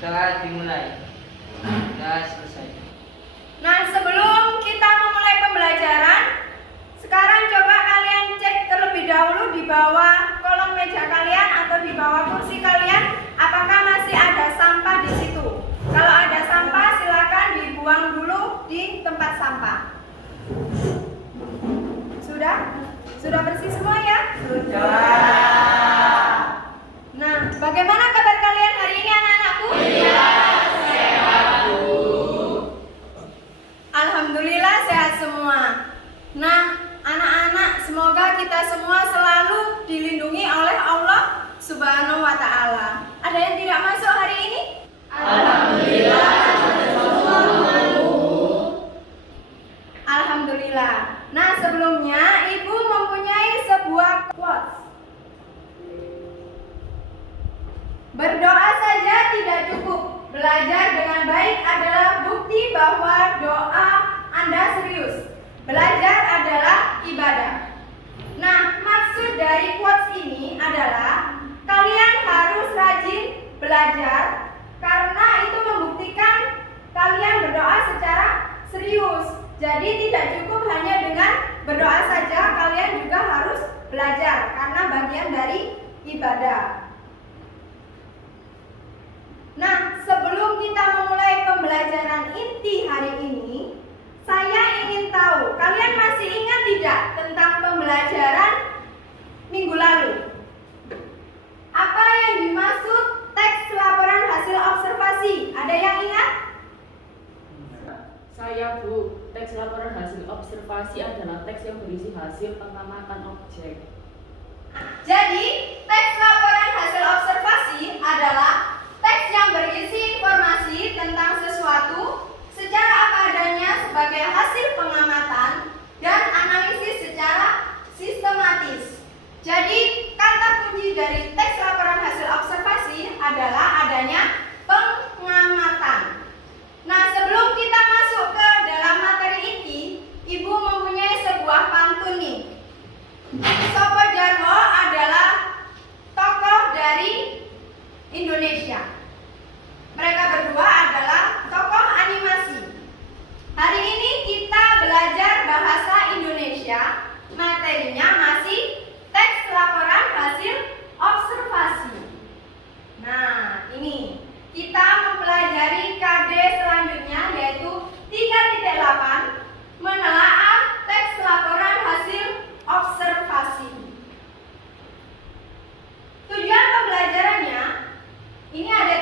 telah dimulai. Sudah selesai. Nah, sebelum kita memulai pembelajaran, sekarang coba kalian cek terlebih dahulu di bawah kolong meja kalian atau di bawah kursi kalian, apakah masih ada sampah di situ. Kalau ada sampah, silakan dibuang dulu di tempat sampah. Sudah? Sudah bersih semua ya? Sudah. Nah, bagaimana kabar kalian hari ini anak-anakku? Iya, sehat Bu. Alhamdulillah sehat semua. Nah, anak-anak, semoga kita semua selalu dilindungi oleh Allah Subhanahu wa Ta'ala. Ada yang tidak masuk hari ini? Alhamdulillah, semua Bu. Alhamdulillah. Nah, sebelumnya Ibu mempunyai sebuah quotes. Berdoa saja tidak cukup. Belajar dengan baik adalah bukti bahwa doa Anda serius. Belajar adalah ibadah. Nah, maksud dari quotes ini adalah kalian harus rajin belajar karena itu membuktikan kalian berdoa secara serius. Jadi tidak cukup hanya dengan berdoa saja, kalian juga harus belajar karena bagian dari ibadah. Nah, sebelum kita memulai pembelajaran inti hari ini, saya ingin tahu, kalian masih ingat tidak tentang pembelajaran minggu lalu? Apa yang dimaksud teks laporan hasil observasi? Ada yang ingat? Saya Bu, teks laporan hasil observasi adalah teks yang berisi hasil pengamatan objek. Jadi, teks laporan hasil observasi adalah teks yang berisi informasi tentang sesuatu secara apa adanya sebagai hasil pengamatan dan analisis secara sistematis. Jadi, kata kunci dari teks laporan hasil observasi adalah adanya pengamatan. Nah, sebelum kita masuk ke dalam materi inti, Ibu mempunyai sebuah pantun nih. Sopo Jarwo adalah tokoh dari Indonesia. Mereka berdua adalah tokoh animasi. Hari ini kita belajar bahasa Indonesia. Materinya masih teks laporan hasil observasi. Nah, ini kita mempelajari KD selanjutnya yaitu 3.8 menelaah teks laporan hasil observasi. Tujuan pembelajarannya ini ada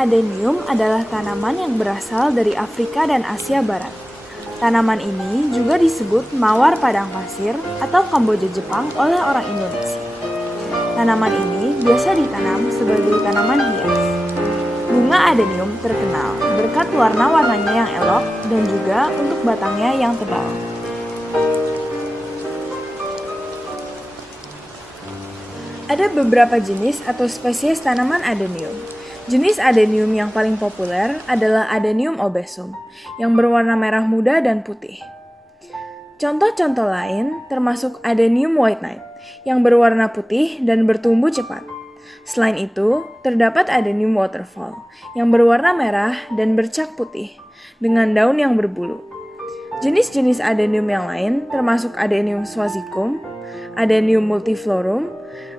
Adenium adalah tanaman yang berasal dari Afrika dan Asia Barat. Tanaman ini juga disebut mawar padang pasir atau Kamboja Jepang oleh orang Indonesia. Tanaman ini biasa ditanam sebagai tanaman hias. Bunga adenium terkenal berkat warna-warnanya yang elok dan juga untuk batangnya yang tebal. Ada beberapa jenis atau spesies tanaman adenium. Jenis adenium yang paling populer adalah Adenium obesum, yang berwarna merah muda dan putih. Contoh-contoh lain termasuk Adenium white knight, yang berwarna putih dan bertumbuh cepat. Selain itu, terdapat Adenium waterfall, yang berwarna merah dan bercak putih, dengan daun yang berbulu. Jenis-jenis adenium yang lain termasuk Adenium swazicum, Adenium multiflorum,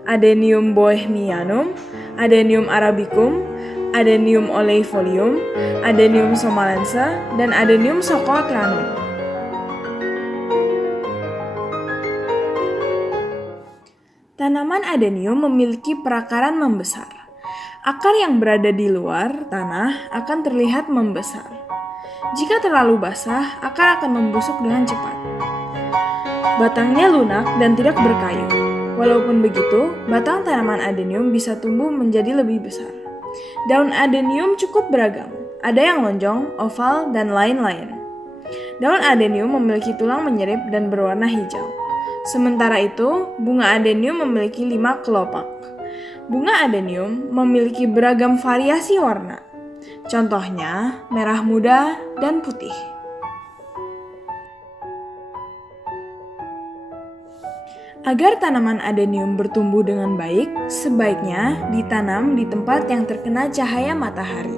Adenium bohemianum, Adenium arabicum, Adenium oleifolium, Adenium somalense, dan Adenium socotranum. Tanaman adenium memiliki perakaran membesar. Akar yang berada di luar tanah akan terlihat membesar. Jika terlalu basah, akar akan membusuk dengan cepat. Batangnya lunak dan tidak berkayu. Walaupun begitu, batang tanaman adenium bisa tumbuh menjadi lebih besar. Daun adenium cukup beragam, ada yang lonjong, oval, dan lain-lain. Daun adenium memiliki tulang menyerip dan berwarna hijau. Sementara itu, bunga adenium memiliki 5 kelopak. Bunga adenium memiliki beragam variasi warna. Contohnya, merah muda dan putih. Agar tanaman adenium bertumbuh dengan baik, sebaiknya ditanam di tempat yang terkena cahaya matahari.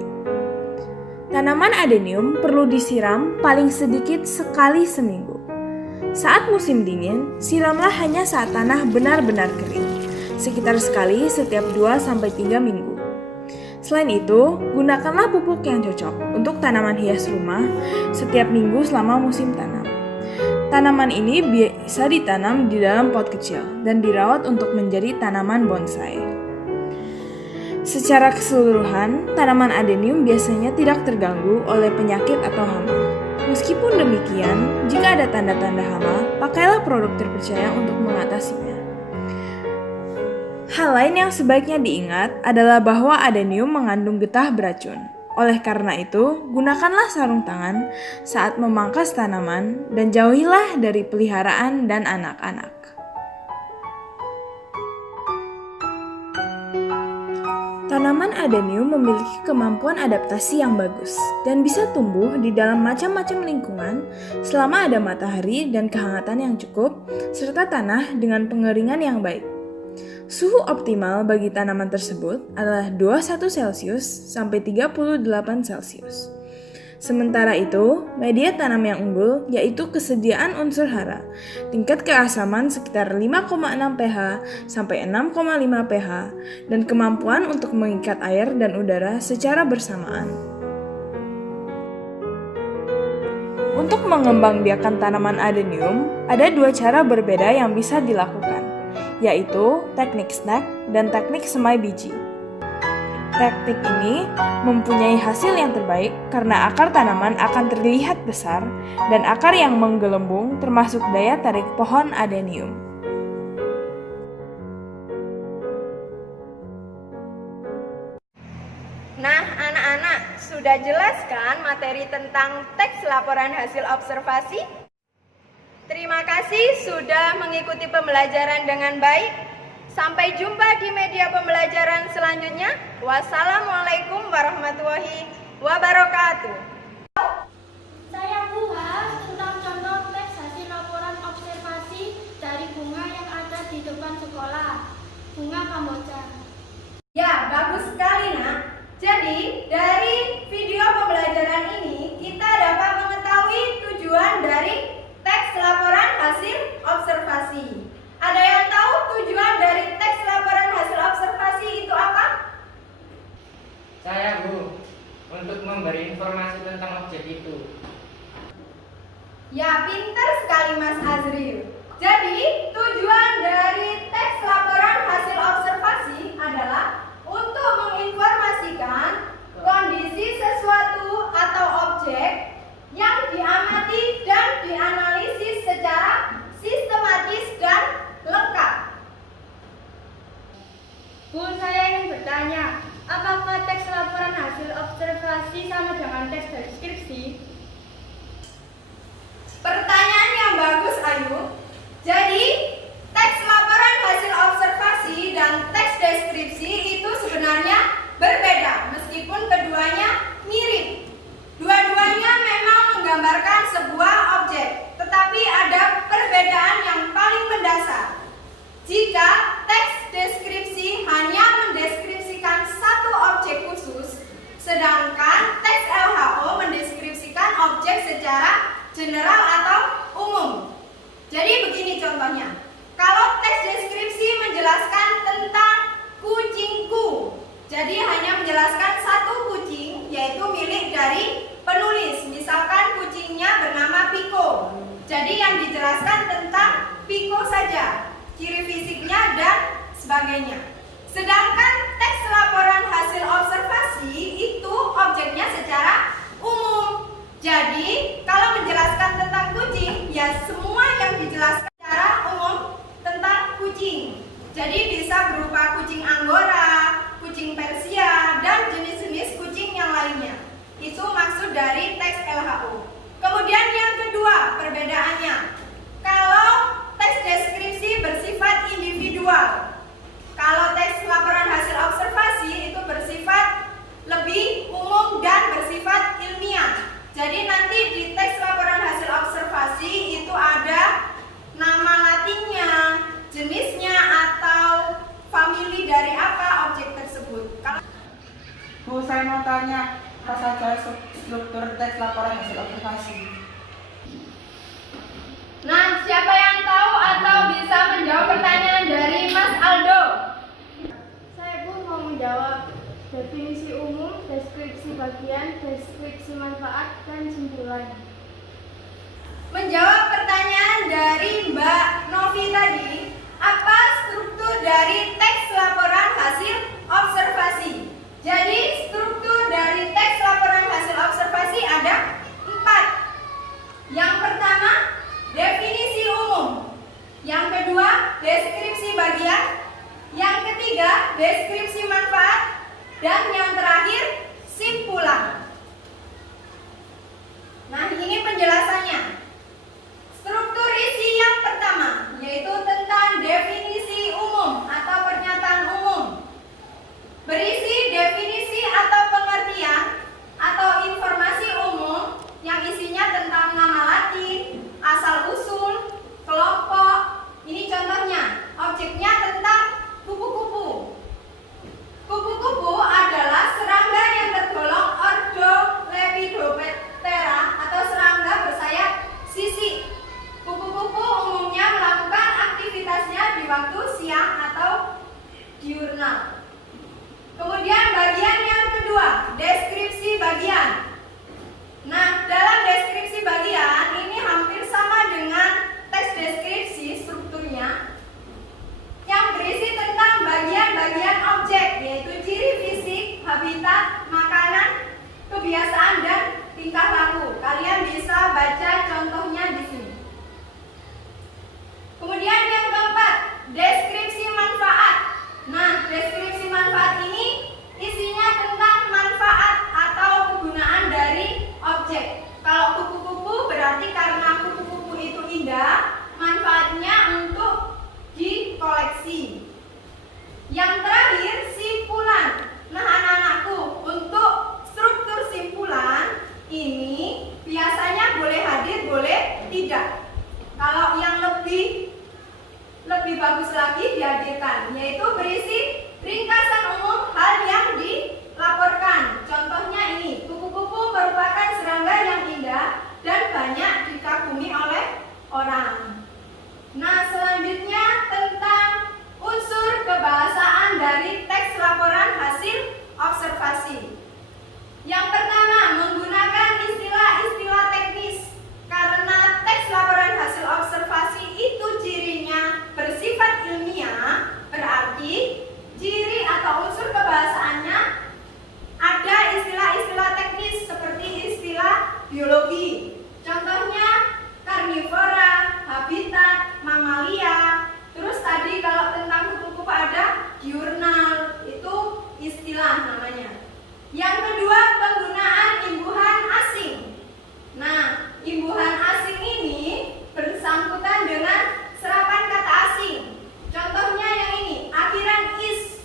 Tanaman adenium perlu disiram paling sedikit sekali seminggu. Saat musim dingin, siramlah hanya saat tanah benar-benar kering, sekitar sekali setiap 2-3 minggu. Selain itu, gunakanlah pupuk yang cocok untuk tanaman hias rumah setiap minggu selama musim tanam. Tanaman ini bisa ditanam di dalam pot kecil dan dirawat untuk menjadi tanaman bonsai. Secara keseluruhan, tanaman adenium biasanya tidak terganggu oleh penyakit atau hama. Meskipun demikian, jika ada tanda-tanda hama, pakailah produk terpercaya untuk mengatasinya. Hal lain yang sebaiknya diingat adalah bahwa adenium mengandung getah beracun. Oleh karena itu, gunakanlah sarung tangan saat memangkas tanaman dan jauhilah dari peliharaan dan anak-anak. Tanaman adenium memiliki kemampuan adaptasi yang bagus dan bisa tumbuh di dalam macam-macam lingkungan selama ada matahari dan kehangatan yang cukup, serta tanah dengan pengeringan yang baik. Suhu optimal bagi tanaman tersebut adalah 21 Celcius sampai 38 Celcius. Sementara itu, media tanam yang unggul yaitu kesediaan unsur hara, tingkat keasaman sekitar 5,6 pH sampai 6,5 pH, dan kemampuan untuk mengikat air dan udara secara bersamaan. Untuk mengembangbiakan tanaman adenium, ada 2 cara berbeda yang bisa dilakukan, yaitu teknik snack dan teknik semai biji. Teknik ini mempunyai hasil yang terbaik karena akar tanaman akan terlihat besar dan akar yang menggelembung termasuk daya tarik pohon adenium. Nah, anak-anak, sudah jelas kan materi tentang teks laporan hasil observasi? Terima kasih sudah mengikuti pembelajaran dengan baik. Sampai jumpa di media pembelajaran selanjutnya. Wassalamualaikum warahmatullahi wabarakatuh. Saya bahas tentang contoh teks hasil laporan observasi dari bunga yang ada di depan sekolah. Bunga Kamboja. Ya, bagus sekali, Nak. Jadi, dari video pembelajaran ini, kita dapat mengetahui tujuan dari teks laporan hasil observasi. Ada yang tahu tujuan dari teks laporan hasil observasi itu apa? Saya, Bu, untuk memberi informasi tentang objek itu. Ya, pintar sekali Mas Azril. Jadi, tujuan dari teks laporan hasil observasi adalah untuk menginformasikan sesuatu atau objek yang diamati dan dianalisis secara sistematis dan lengkap. Bu, saya ingin bertanya, apakah teks laporan hasil observasi sama dengan teks deskripsi? Pertanyaan yang bagus, Ayu. Jadi, teks laporan hasil observasi dan teks deskripsi itu sebenarnya berbeda, meskipun keduanya mirip. Dua-duanya memang menggambarkan sebuah objek, tetapi ada perbedaan yang paling mendasar. Jika teks deskripsi hanya mendeskripsikan satu objek khusus, sedangkan teks LHO mendeskripsikan objek secara general atau umum. Jadi begini contohnya. Kalau teks deskripsi menjelaskan tentang kucingku, jadi hanya menjelaskan satu kucing, yaitu milik dari penulis. Misalkan kucingnya bernama Piko. Jadi yang dijelaskan tentang Piko saja, ciri fisiknya dan sebagainya. Sedangkan teks laporan hasil observasi itu objeknya secara umum. Jadi kalau menjelaskan tentang kucing, ya semua yang dijelaskan secara umum tentang kucing. Jadi bisa berupa kucing Anggora, kucing Persia, dan jenis-jenis kucing yang lainnya. Itu maksud dari teks LHO. Kemudian yang kedua perbedaannya, kalau teks deskripsi bersifat individual, kalau teks laporan hasil observasi itu bersifat lebih umum dan bersifat ilmiah. Jadi nanti di teks laporan hasil observasi itu ada nama latinnya, jenisnya atau famili dari apa objek tersebut. Bu, saya mau tanya, apa saja struktur teks laporan hasil observasi? Nah, siapa yang tahu atau bisa menjawab pertanyaan dari Mas Aldo? Saya pun mau menjawab. Definisi umum, deskripsi bagian, deskripsi manfaat, dan simpulan. Menjawab pertanyaan dari Mbak Novi tadi, apa struktur dari teks laporan hasil observasi? Jadi struktur dari teks laporan hasil observasi ada 4. Yang pertama, definisi umum. Yang kedua, deskripsi bagian. Yang ketiga, deskripsi manfaat. Dan yang terakhir, simpulan. Nah, ini penjelasannya. Struktur isi yang pertama, yaitu tentang definisi umum atau pernyataan umum. Berisi definisi atau pengertian atau informasi umum yang isinya tentang nama latin, asal-usul, kelompok. Ini contohnya, objeknya tentang kupu-kupu. Kupu-kupu adalah serangga yang tergolong ordo Lepidoptera atau serangga bersayap sisik. Kupu-kupu umumnya melakukan aktivitasnya di waktu siang atau diurnal. Kemudian bagian yang kedua, deskripsi bagian. Nah, dalam deskripsi bagian ini hampir sama dengan teks deskripsi strukturnya, yang berisi tentang bagian-bagian objek, yaitu ciri fisik, habitat, makanan, kebiasaan, dan tingkah laku. Kalian bisa baca contohnya di sini. Kemudian yang keempat, deskripsi manfaat. Nah, deskripsi manfaat ini isinya tentang manfaat atau kegunaan dari objek. Kalau kupu-kupu berarti karena kupu-kupu itu indah, manfaatnya untuk dikoleksi. Yang terakhir, simpulan. Nah, anak-anakku, untuk struktur simpulan ini biasanya boleh hadir biologi. Contohnya karnivora, habitat, mamalia. Terus tadi kalau tentang kupu-kupu ada diurnal, itu istilah namanya. Yang kedua, penggunaan imbuhan asing. Nah, imbuhan asing ini bersangkutan dengan serapan kata asing. Contohnya yang ini, akhiran is.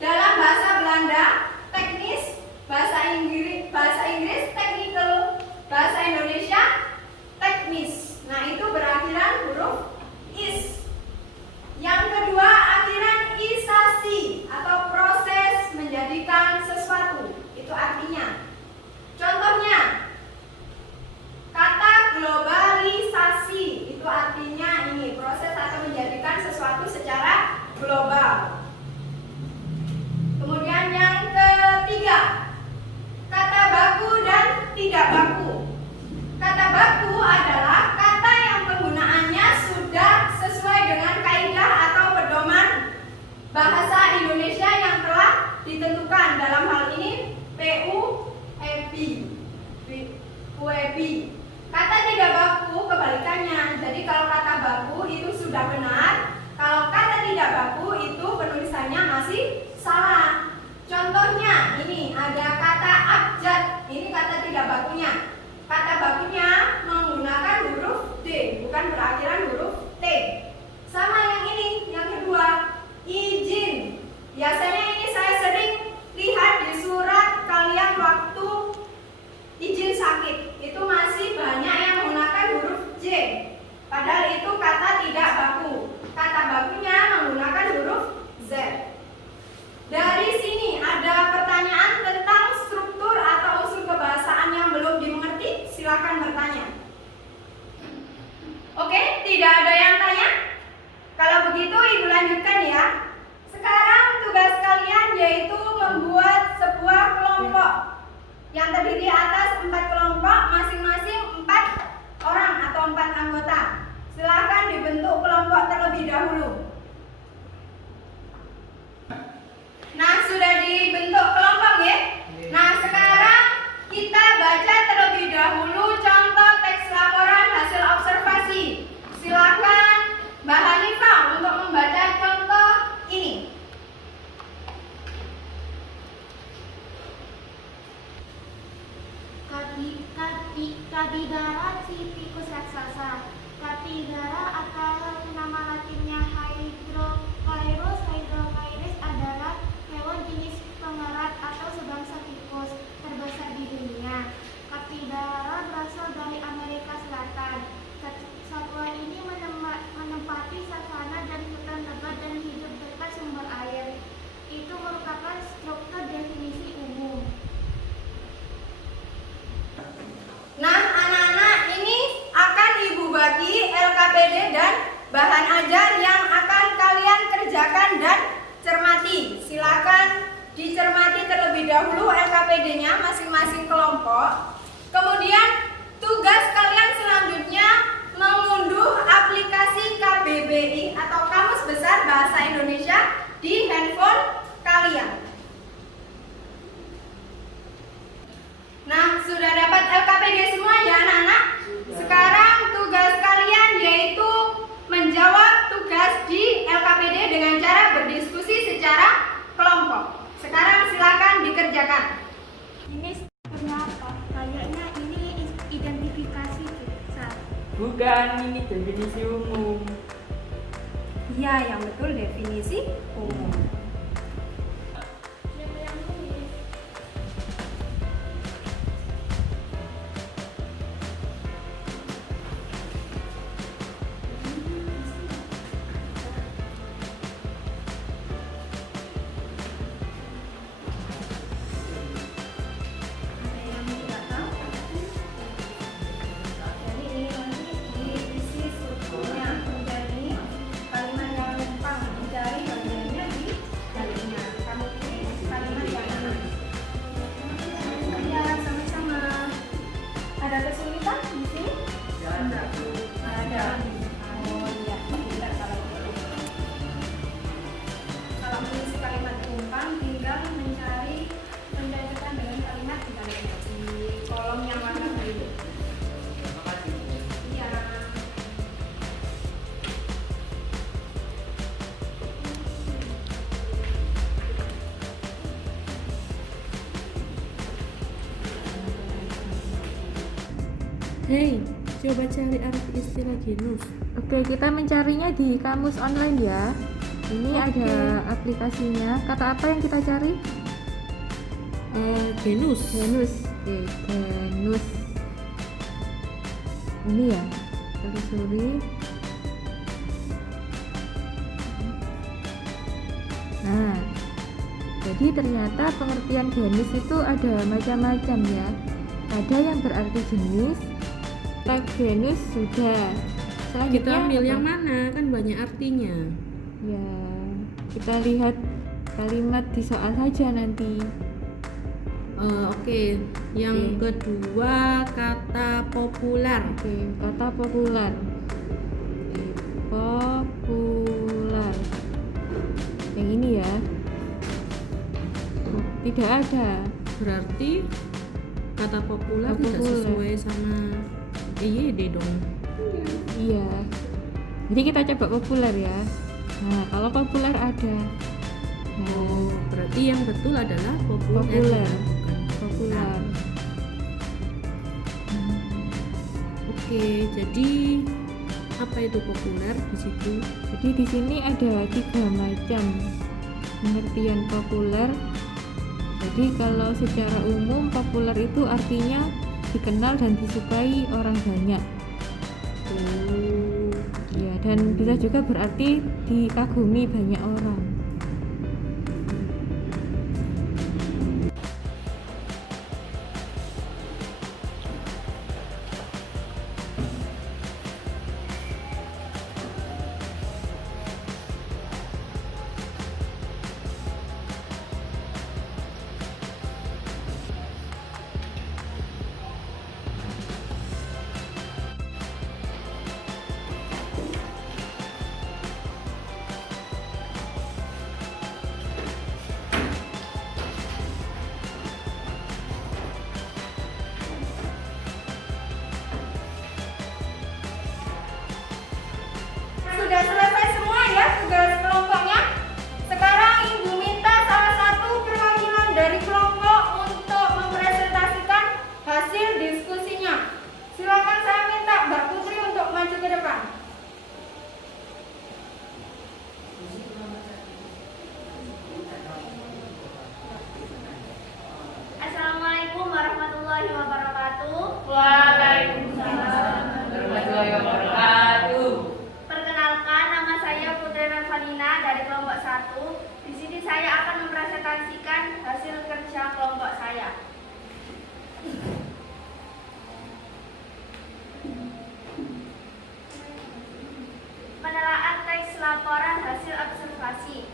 Dalam bahasa Belanda, teknis, bahasa Inggris technical, bahasa Indonesia teknis. Nah, itu berakhiran huruf is. Yang kedua, akhiran isasi atau proses menjadikan sesuatu. Itu artinya. Contohnya, kata globalisasi itu artinya ini proses atau menjadikan sesuatu secara global. Kemudian yang ketiga, kata baku dan tidak baku. Kata baku adalah kata yang penggunaannya sudah sesuai dengan kaidah atau pedoman bahasa Indonesia yang telah ditentukan, dalam hal ini PUEB. Kata tidak baku kebalikannya. Jadi kalau kata baku itu sudah benar, kalau kata tidak baku itu penulisannya masih salah. Contohnya ini ada kata abjad. Ini kata tidak bakunya. Kata bakunya menggunakan huruf D, bukan berakhiran huruf T. Sama yang ini, yang kedua, izin. Biasanya ini saya sering lihat di surat kalian waktu izin sakit. Itu masih banyak yang menggunakan huruf J. Padahal itu kata tidak baku. Kata bakunya menggunakan huruf Z. Dari sini ada pertanyaan tentang struktur atau unsur kebahasaan yang belum dimengerti, silakan bertanya. Oke, tidak ada yang tanya? Kalau begitu Ibu lanjutkan ya. Sekarang tugas kalian yaitu membuat sebuah kelompok yang terdiri atas 4 kelompok, masing-masing 4 orang atau 4 anggota. Silakan dibentuk kelompok terlebih dahulu. Nah, sudah dibentuk kelompok ya. Nah, sekarang kita baca terlebih dahulu contoh teks laporan hasil observasi. Silakan Mbak Hanifah untuk membaca contoh ini. Kapibara si tikus raksasa. Kapibara atau nama latinnya Hydrochaeus. Hydrochaeus adalah hewan jenis pengerat atau sebangsa tikus terbesar di dunia. Kapibara berasal dari Amerika Selatan. Satwa ini menempati savana dan hutan lebat dan hidup dekat sumber air. Itu merupakan struktur definisi umum. Nah, anak-anak, ini akan Ibu bagi LKPD dan bahan ajar yang akan kalian kerjakan dan cermati. Silakan dicermati terlebih dahulu LKPD-nya masing-masing kelompok. Kemudian tugas kalian selanjutnya mengunduh aplikasi KBBI atau Kamus Besar Bahasa Indonesia di handphone kalian. Nah, sudah dapat LKPD semua ya anak-anak? Sekarang tugas kalian yaitu menjawab tugas di LKPD dengan cara berdiskusi secara kelompok. Sekarang silakan dikerjakan. Ini strukturnya apa? Kayaknya ini identifikasi besar. Bukan, ini definisi umum. Iya, yang betul definisi umum. Yang tulis. Ada yang tidak tahu? Jadi ini nanti diisi strukturnya menjadi kalimat yang lempang, dicari bagiannya di Hei, coba cari arti istilah genus. Oke, kita mencarinya di kamus online ya. Ini ada aplikasinya. Kata apa yang kita cari? Genus. Genus. Oke, genus. Ini ya. Telusuri. Nah, jadi ternyata pengertian genus itu ada macam-macam ya. Ada yang berarti jenis. Genus sudah. Kita Selanjutnya ambil apa? yang mana? Kan banyak artinya. Ya, kita lihat kalimat di soal saja nanti. Oke. Yang kedua kata populer. Oke, kata populer. Populer. Yang ini ya. Tidak ada. Berarti kata populer tidak Populer. sesuai sama EYD dong. Iya. Jadi kita coba populer ya. Nah, kalau populer ada. Nah, Berarti yang betul adalah populer. Populer. ya, bukan populer. Oke, jadi apa itu populer di situ? Jadi di sini ada 3 macam pengertian populer. Jadi kalau secara umum populer itu artinya dikenal dan disukai orang banyak. Ya, dan bisa juga berarti dikagumi banyak orang. Sudah selesai semua ya tugas kelompoknya. Sekarang Ibu minta salah satu perwakilan dari kelompok untuk mempresentasikan hasil diskusinya. Silakan saya minta Mbak Putri untuk maju ke depan. Assalamualaikum warahmatullahi wabarakatuh. Waalaikumsalam warahmatullahi wabarakatuh. Perkenalkan, nama saya Putri Revalina dari kelompok 1. Di sini saya akan mempresentasikan hasil kerja kelompok saya. Penelaah teks laporan hasil observasi.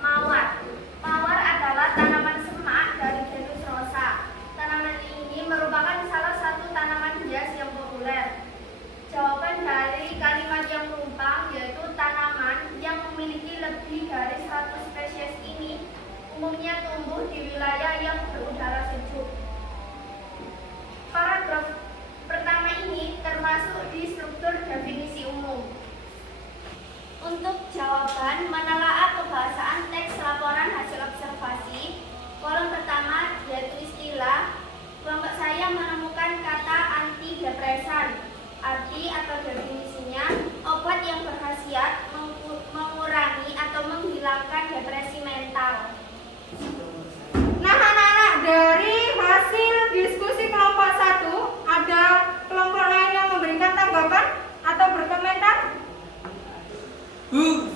Mawar. Mawar adalah tanaman semak dari genus Rosa. Tanaman ini merupakan salah satu tanaman hias yang populer. Jawaban dari kalimat yang merumpang yaitu tanaman yang memiliki lebih dari 100 spesies ini umumnya tumbuh di wilayah yang berudara sejuk. Paragraf pertama ini termasuk di struktur definisi umum. Untuk jawaban menelaah kebahasaan teks laporan hasil observasi, kolom pertama yaitu istilah, kelompok saya menemukan kata antidepresan. Arti atau definisinya, obat yang berkhasiat mengurangi atau menghilangkan depresi mental. Nah anak-anak, dari hasil diskusi kelompok 1, ada kelompok lain yang memberikan tanggapan atau berkomentar?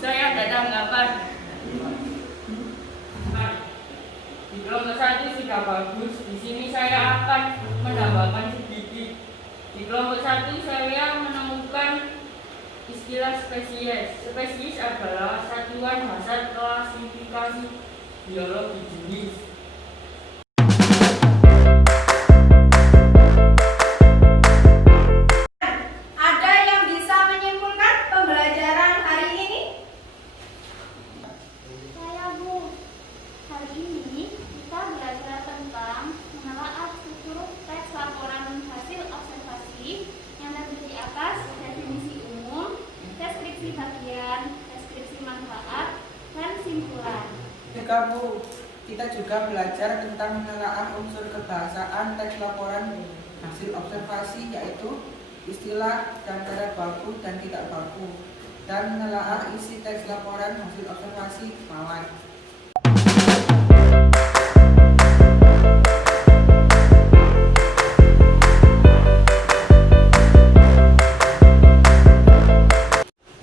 Saya ada tanggapan. Di kelompok 1 sudah bagus. Di sini saya akan menambahkan sedikit. Di kelompok 1 saya menemukan istilah spesies. Spesies adalah satuan hasil klasifikasi biologi jenis. Ada yang bisa menyimpulkan pembelajaran hari ini? Saya Bu, hari ini kita belajar tentang menelaah struktur teks laporan hasil observasi yang terdiri di atas definisi umum, deskripsi bagian, deskripsi manfaat, dan simpulan. Jika Bu, kita juga belajar tentang menelaah unsur kebahasaan teks laporan hasil observasi, yaitu istilah dan cara baku dan tidak baku, dan menelaah isi teks laporan hasil observasi mawar.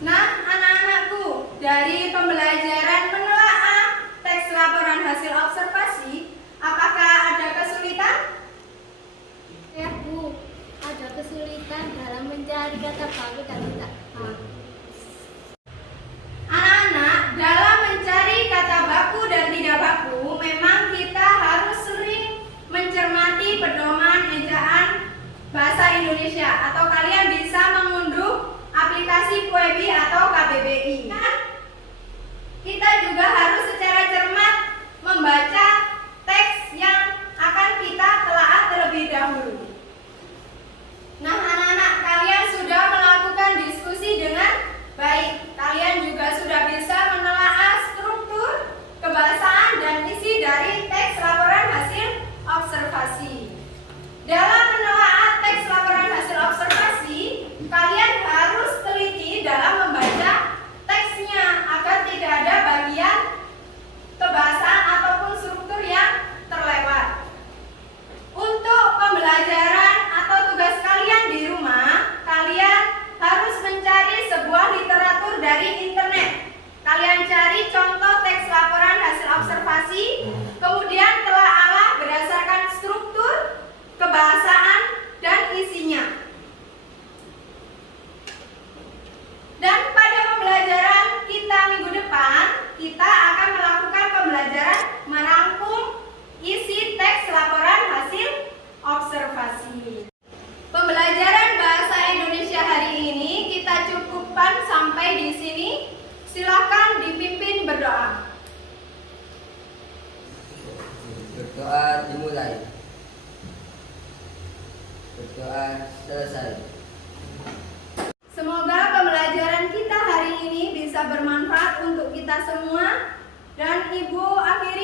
Nah, anak-anakku, dari pembelajaran menelaah teks laporan hasil observasi, apakah ada kesulitan? Ya Bu, ada kesulitan dalam mencari kata baku dan tidak baku. Anak-anak, dalam mencari kata baku dan tidak baku, memang kita harus sering mencermati pedoman ejaan bahasa Indonesia, atau kalian bisa mengunduh aplikasi Kuebi atau KBBI. Kita juga harus secara cermat membaca teks yang akan kita telaah terlebih dahulu. Nah, anak-anak, kalian sudah melakukan diskusi dengan baik. Kalian juga sudah bisa menelaah struktur, kebahasaan, dan isi dari teks laporan hasil observasi. Dalam menelaah teks laporan hasil observasi, kalian harus teliti dalam membaca teksnya agar tidak ada bagian kebahasaan ataupun struktur yang terlewat. Untuk pembelajaran atau tugas kalian di rumah, kalian harus mencari sebuah literatur dari internet. Kalian cari contoh teks laporan hasil observasi, kemudian telaalah berdasarkan struktur, kebahasaan, dan isinya. Dan pada pembelajaran kita minggu depan, kita akan melakukan pembelajaran merangkum isi teks laporan hasil observasi. Pembelajaran bahasa Indonesia hari ini kita cukupkan sampai di sini. Silakan dipimpin berdoa. Berdoa dimulai. Berdoa selesai. Semoga pembelajaran kita hari ini bisa bermanfaat untuk kita semua. Dan Ibu akhiri